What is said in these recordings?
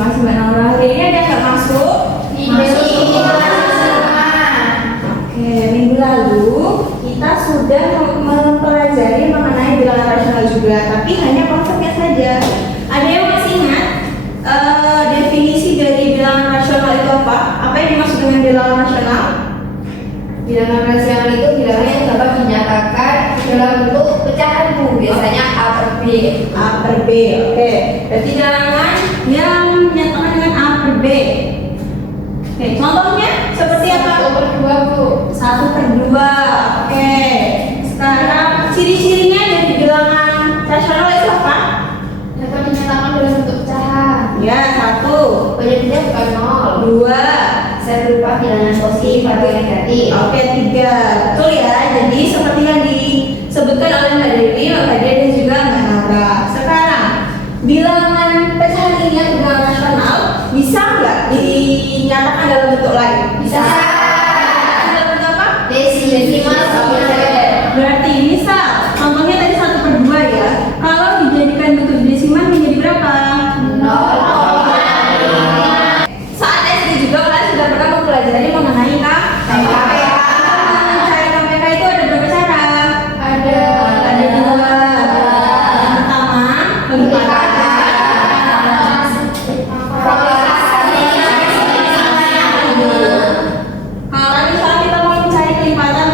kasih Mbak Nora. Hari ini ada yang nggak masuk? Masuk. Oke, minggu lalu kita sudah mempelajari mengenai bilangan rasional juga, tapi hanya konsepnya saja. Ada yang masih ingat definisi dari bilangan rasional itu apa? Apa yang dimaksud dengan bilangan rasional? Bilangan rasional itu bilangan yang dapat dinyatakan dalam bentuk pecahan Bu, biasanya A per B. A per B, oke. Berarti bilangan yang menyatakan dengan A per B. Oke, contohnya seperti apa? 1 per 2 Bu. 1 per 2, oke. Sekarang ciri-cirinya dari bilangan rasional itu apa? Dapat dinyatakan dalam bentuk pecahan. Ya, 1, Penyebutnya bukan 0. 2, Saya berupa bilangan positif atau negatif. oke, 3. Betul ya, jadi seperti yang disebutkan oleh Mbak Dewi, Mbak Fadil dan juga Mbak Nabra. Sekarang, bilangan pecahan ini yang bilangan rasional bisa nggak dinyatakan dalam bentuk lain? Bisa. Dalam bentuk apa? Desimal sama. Berarti misal, contohnya tadi 1 per 2 ya. Kalau dijadikan bentuk desimal menjadi berapa? 0. Saat SD juga kalian sudah pernah mempelajari mengenai KPK. Mencari KPK itu ada berapa cara? Ada 2. Yang pertama, pelipatan. Kalau misalnya kita mau mencari kelipatan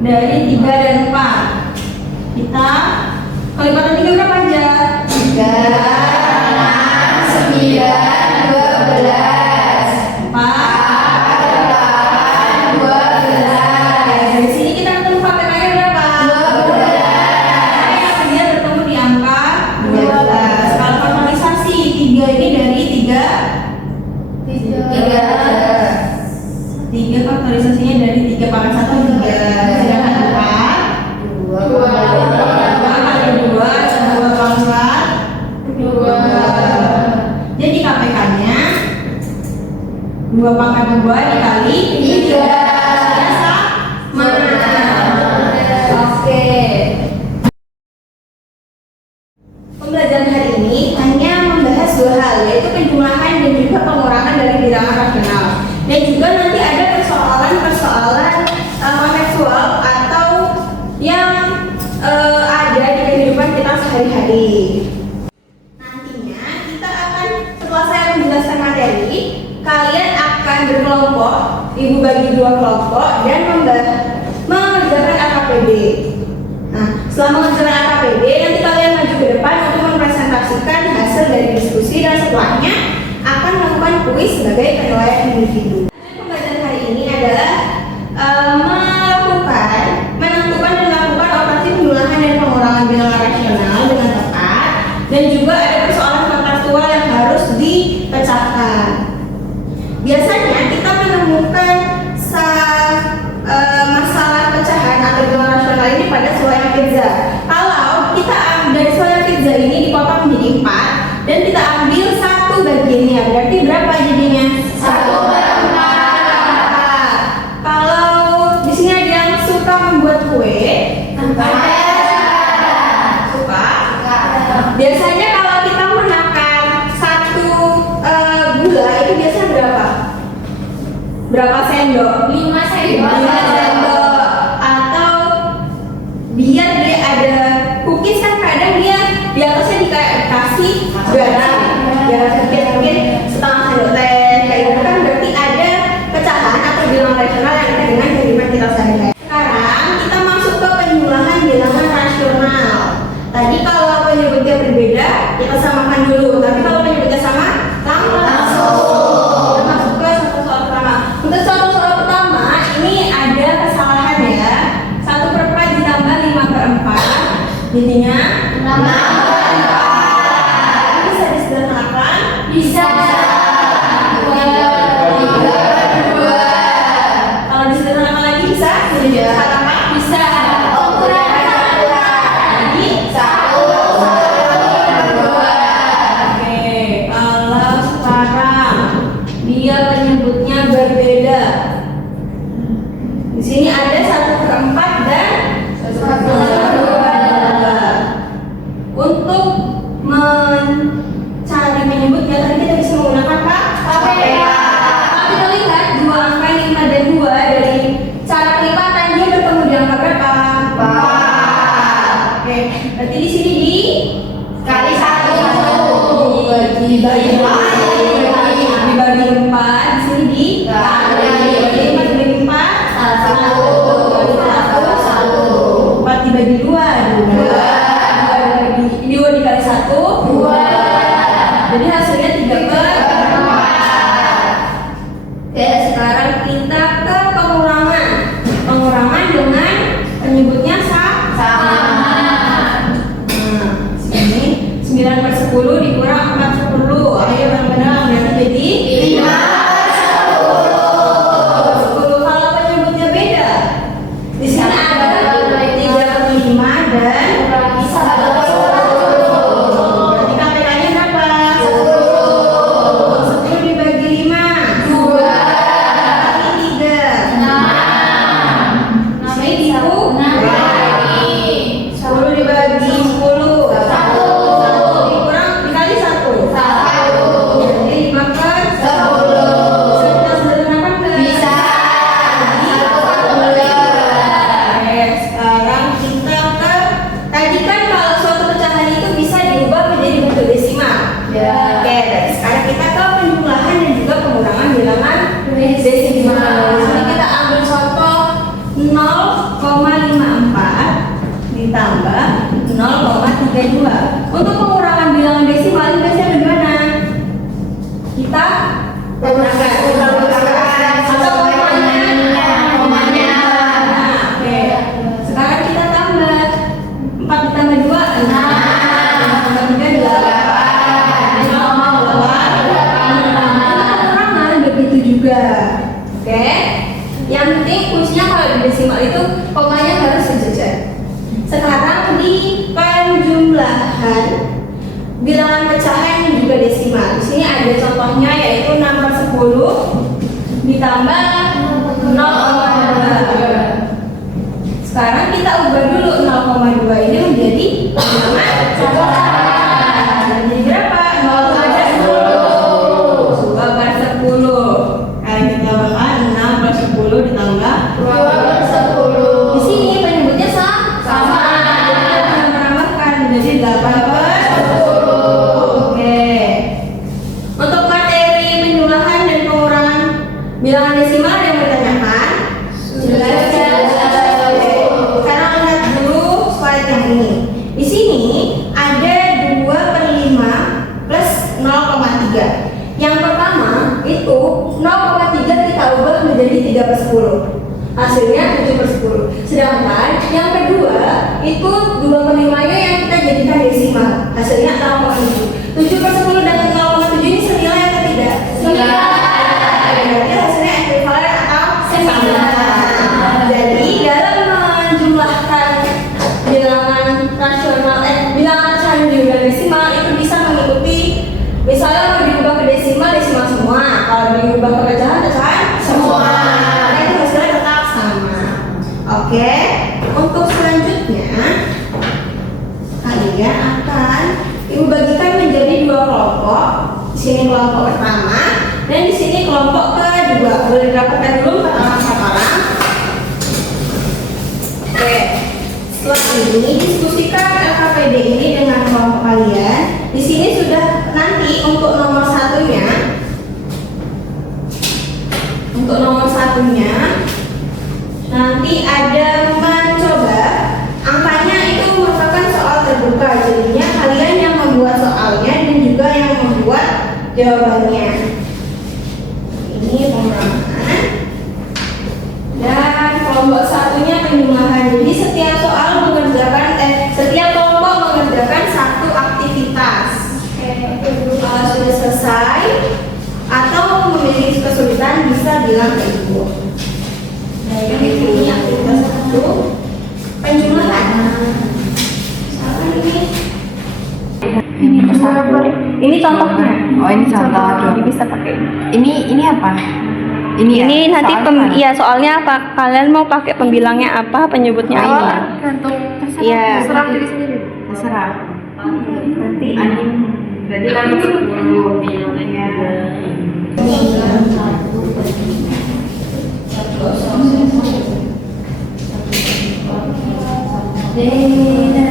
dari 3 dan 4, kita kelipatan 3 berapa aja? 3, 9, 12, 4. 12. Dari sini kita ketemu KPK-nya berapa? 12. Dia bertemu di angka 12. Kalau faktorisasi 3 ini dari 3 faktorisasinya dari 3 pangkat 1 3. Sedangkan 4 2 kali 2 2 pangkat 2. Jadi KPK-nya 2 pangkat 2 dikali 3. Oke. Pembelajaran hari ini hanya membahas 2 hal, yaitu penjumlahan dan juga pengurangan dari bilangan rasional. Dan juga nanti ada persoalan-persoalan kontekstual atau yang ada di kehidupan kita sehari-hari. Nantinya kita akan, setelah saya menjelaskan materi, kalian akan berkelompok, ibu bagi 2 kelompok dan mengerjakan AKPD. Nah, setelah mengerjakan AKPD, nanti kalian maju ke depan untuk mempresentasikan hasil dari diskusi dan setelahnya akan melakukan kuis sebagai penilaian individu. Pembelajaran hari ini adalah menentukan dan melakukan operasi penjumlahan dan pengurangan bilangan rasional dengan tepat, dan juga ada persoalan kontekstual yang harus dipecahkan. Biasanya kita menemukan masalah pecahan atau bilangan rasional ini pada sesuai pizza. Kalau kita dari sesuai pizza ini dipotong menjadi 4 dan kita ambil 1 bagiannya, berarti berapa jadinya? 1 per 4. Kalau di sini ada yang suka membuat kue, suka. Biasanya kalau kita menakan 1 gula itu biasanya berapa? Berapa sendok? 5 sendok. 5 sendok. Atau biar dia ada cookies kan kadang dia di atasnya dikasih garam, mungkin setengah sendok teh kayak gitu kan, berarti ada pecahan atau bilangan rasional yang ada dengan kehidupan kita sehari-hari. Sekarang kita masuk ke penjumlahan bilangan rasional. Tadi kalau penyebutnya berbeda kita samakan dulu, tapi kalau penyebutnya sama langsung. Kita masuk ke satu soal pertama. Untuk satu soal pertama ini ada kesalahan ya. 1 per 4 ditambah 5 per 4 jadinya 6 per 4. bisa disederhanakan? Bisa. 2, 3 per 2. Kalau disederhanakan lagi bisa? Iya. Apa? Bisa. Ukuran Jadi 1 per 2. oke, kalau sekarang dia penyebutnya berbeda. Di sini ada 1 per 4 dan 1 per 2. Untuk mencari penyebut ya Berarti di sini Kali 1. dibagi 4. Di sini dibagi 5 dibagi 4. 4 dibagi 2. 2 dikali 1. 2. Jadi hasilnya 3/4. Oke, sekarang kita ke pengurangan. Pengurangan dengan penyebutnya sama. Nah, sini 9/10 dikurang 4/10. Ayo benar-benar nanti jadi 5/10. Kalau penyebutnya beda, di sini ada 3/5 dan 1/10. Berarti KPK-nya berapa? 10 dibagi 5. 2 kali 3. 6. Sini dibagi 10 dibagi 10. 1 dikurang dikali 1. 1. Jadi 5/10. Bisa kita sederhanakan nggak? Bisa. Oke, sekarang kita ke tadi kan kalau suatu pecahan itu bisa diubah menjadi bentuk desimal. Ya. Oke, dan sekarang kita ke penjumlahan dan juga pengurangan bilangan desimal. Di sini kita ambil contoh 0,54 ditambah 0,32. Untuk pengurangan bilangan desimal ini biasanya bagaimana? Kita gunakan atau komanya. Oke. Sekarang kita tambah 4 ditambah 2 6. Tambah 3 8. 0,8. Begitu juga. Oke. Yang penting kuncinya kalau di desimal itu komanya harus sejajar. Sekarang di penjumlahan bilangan pecahan dan juga desimal. Di sini ada contohnya yaitu 6/10 ditambah 0,2. Sekarang kita ubah dulu 0,2 ini menjadi bilangan pecahan. Jadi berapa? 0/10. 2/10. Sekarang kita bakal 6/10 ditambah 2/10. di sini penyebutnya sama. Jadi kita menambahkan menjadi 8/10. Oke. Untuk materi penjumlahan dan pengurangan bilangan desimal ada yang bertanyakan? Sudah. Sekarang lihat dulu slide yang ini. Di sini ada 2/5 plus 0,3. Yang pertama itu 0,3 kita ubah menjadi 3/10. Hasilnya 7/10. Sedangkan yang kedua itu 2/5-nya yang kita jadikan desimal. Hasilnya 0,7. 7/10 dan 0,7 ini senilai atau tidak? Berarti hasilnya ekuivalen atau sama. Jadi dalam menjumlahkan bilangan rasional bilangan pecahan dan juga desimal itu bisa mengikuti, misalnya mau diubah ke desimal semua, kalau diubah ke pecahan semua. Nah, itu hasilnya tetap sama. Oke. Untuk selanjutnya kalian akan ibu bagikan menjadi 2 kelompok. Di sini kelompok pertama dan di sini kelompok kedua. Boleh didapatkan dulu kata-kata. Oke. Setelah ini diskusikan LKPD ini dengan kelompok kalian. Di sini sudah nanti untuk nomor satunya. Untuk nomor satunya nanti ada mencoba. Angkanya itu merupakan soal terbuka. Jadinya kalian yang membuat soalnya dan juga yang membuat jawabannya. Ini pengurangan. Dan kelompok satunya penjumlahan. Jadi setiap soal setiap kelompok mengerjakan satu aktivitas. Kalau sudah selesai atau memiliki kesulitan bisa bilang ke ibu. Nah, ini aktivitas 1 penjumlahan. Misalkan ini contohnya. Oh, ini contoh. Jadi bisa pakai Ini apa? ini ya, nanti soal apa? iya soalnya apa? Kalian mau pakai pembilangnya apa? Penyebutnya Oh, apa? gantung terserah. Iya. Terserah diri sendiri. Terserah. Nanti Berarti kan 10 bilangnya. Beda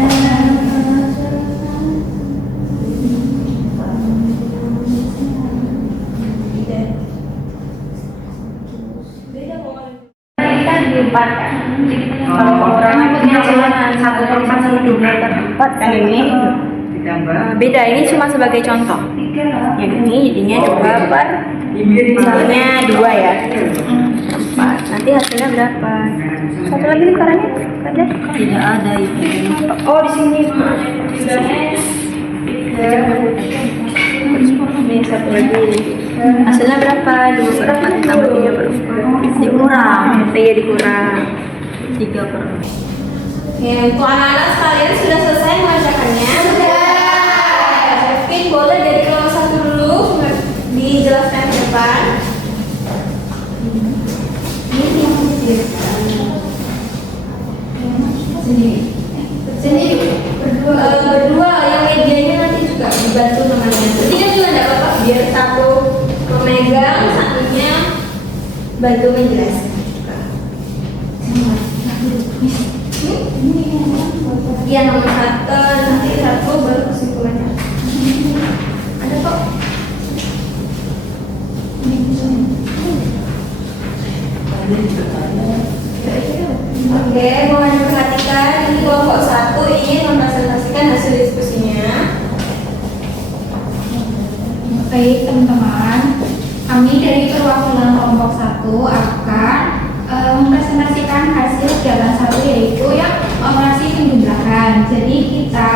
Kan ini beda, ini cuma sebagai contoh. Yang ini jadinya 2 per misalnya 2 ya. 4. Nanti hasilnya berapa? Satu lagi lingkarannya ada? Tidak ada itu. Oh, di sini. Ini satu lagi. Hasilnya berapa? 2 per 4 tambah 3 per 4. Dikurang. Iya, dikurang. 3 per 4. Ya, untuk anak-anak sekalian sudah selesai mengerjakannya? Sudah. Mungkin boleh dari kelompok 1 dulu dijelaskan ke depan. Ini yang sendiri berdua yang medianya nanti juga dibantu namanya. Bertiga juga tidak apa-apa, biar satu memegang, satunya bantu menjelaskan. Iya, nomor 1 nanti 1 baru kesimpulannya. Ada kok. Oke, mohon diperhatikan, ini kelompok 1 ingin mempresentasikan hasil diskusinya. Baik teman-teman, kami dari perwakilan kelompok 1 akan mempresentasikan hasil jalan 1, yaitu yang operasi penjumlahan. Jadi kita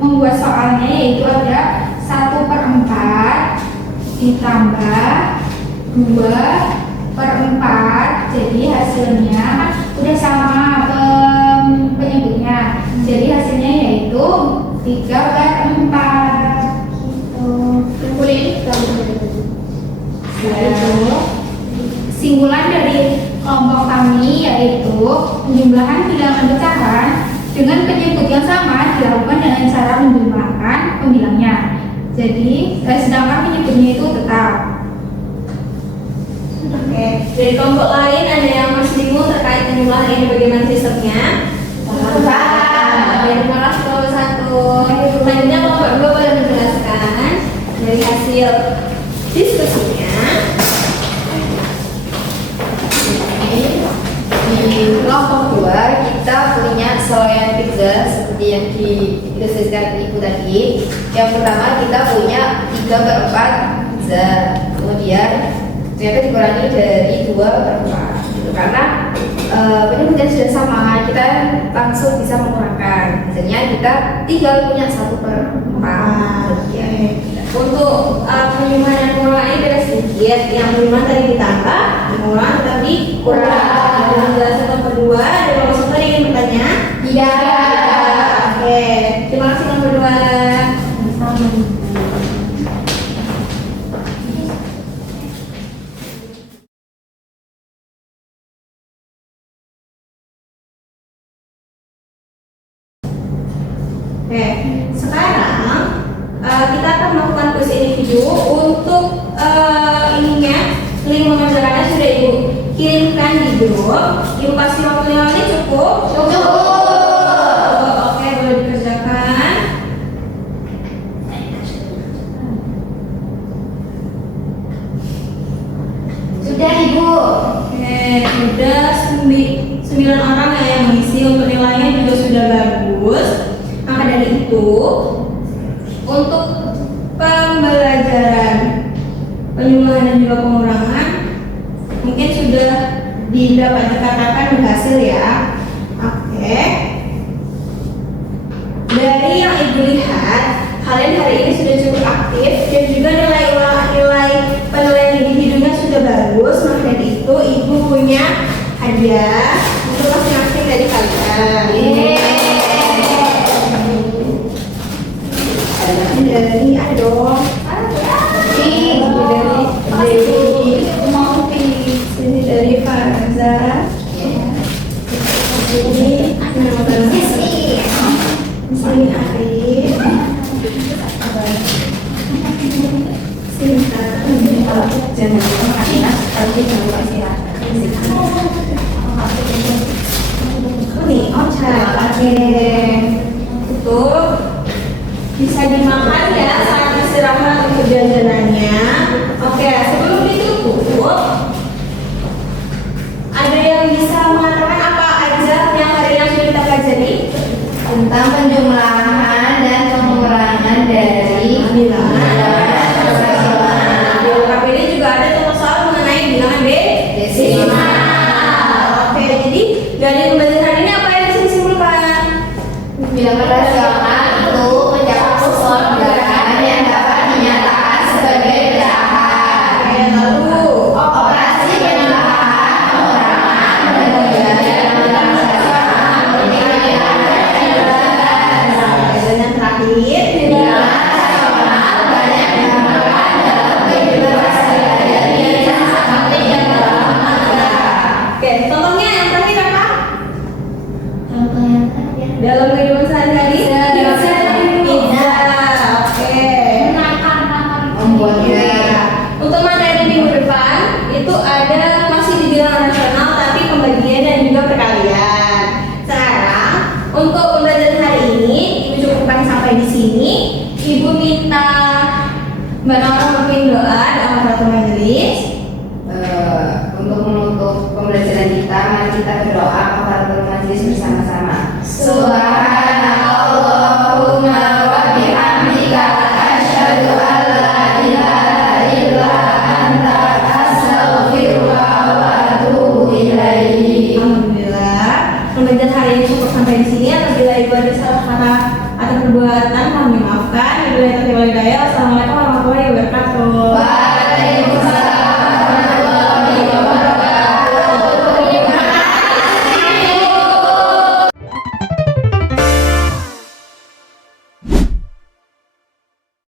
membuat soalnya yaitu ada 1/4 ditambah 2/4. Jadi hasilnya udah sama penyebutnya. Jadi hasilnya yaitu 3/4 gitu. Boleh Kesimpulan dari kelompok kami yaitu penjumlahan bilangan pecahan dengan penyebut yang sama dilakukan dengan cara menjumlahkan pembilangnya. Jadi sedangkan penyebutnya itu tetap. Oke, dari kelompok lain ada yang masih bingung terkait penjumlahan ini bagaimana sistemnya? Terima kasih kelompok 1. Selanjutnya kelompok 2 boleh menjelaskan dari hasil diskusinya. Di kelompok 2 kita punya seloyan pizza seperti yang diilustrasikan ibu tadi. Yang pertama kita punya 3/4 pizza, kemudian ternyata dikurangi dari 2/4 gitu. Karena penyebutnya sudah sama, kita langsung bisa mengurangi. Misalnya kita tinggal punya 1/4. Ya. Untuk penjumlahan dan pengurangan ini beda sedikit. Yang penjumlahan tadi ditambah, pengurangan tadi kurang. Penjelasan nomor 2, ada kelompok 1 yang ingin bertanya? Tidak. Oke, terima kasih nomor 2. Oke, sekarang kita akan melakukan kuis individu. Untuk ininya, link mengerjakannya sudah ibu kirimkan di grup. Ibu kasih waktu 5 menit cukup? Oke, boleh dikerjakan. Sudah ibu. Oke, sudah 9 orang ya yang mengisi. Untuk nilainya juga sudah bagus. Maka dari itu, untuk pembelajaran penjumlahan dan juga pengurangan mungkin sudah didapat dikatakan berhasil ya. Oke. Dari yang ibu lihat, kalian hari ini sudah cukup aktif dan juga nilai penilaian individunya sudah bagus. Maka dari itu ibu punya hadiah untuk masing-masing dari kalian. Dari ada dong. Ini dari Farza. Ini nama sini Arif. Sinta. Jangan lupa tapi jangan lupa istirahat. Nih, Ocha. Oke. Tutup. Bisa dimakan ya saat istirahat untuk jajanannya. Oke, sebelum ditutup, ada yang bisa mengatakan apa aja yang hari ini sudah kita pelajari? tentang penjumlahan dan pengurangan dari Di lengkap ini juga ada contoh soal mengenai bilangan desimal. Oke, jadi dari pembelajaran ini apa yang bisa disimpulkan? bilangan rasional itu mencakup semua bilangan yang dapat dinyatakan sebagai pecahan. Oke, lalu Operasi penambahan, pengurangan, pembagian, dan pembagian dan yang terakhir bilangan rasional banyak digunakan dalam kehidupan sehari-hari yang seperti yang dalam matematika. Oke, contohnya yang terakhir apa? Contohnya tadi. Dalam kehidupan sehari-hari Pizza. Pizza. Oke. Membuat Untuk materi minggu depan itu ada masih di bilangan rasional tapi pembagian dan juga perkalian. Sekarang untuk pembelajaran hari ini Ibu cukupkan sampai di sini. Ibu minta Mbak Nora memimpin doa Ratu Majelis. untuk menutup pembelajaran kita, mari kita berdoa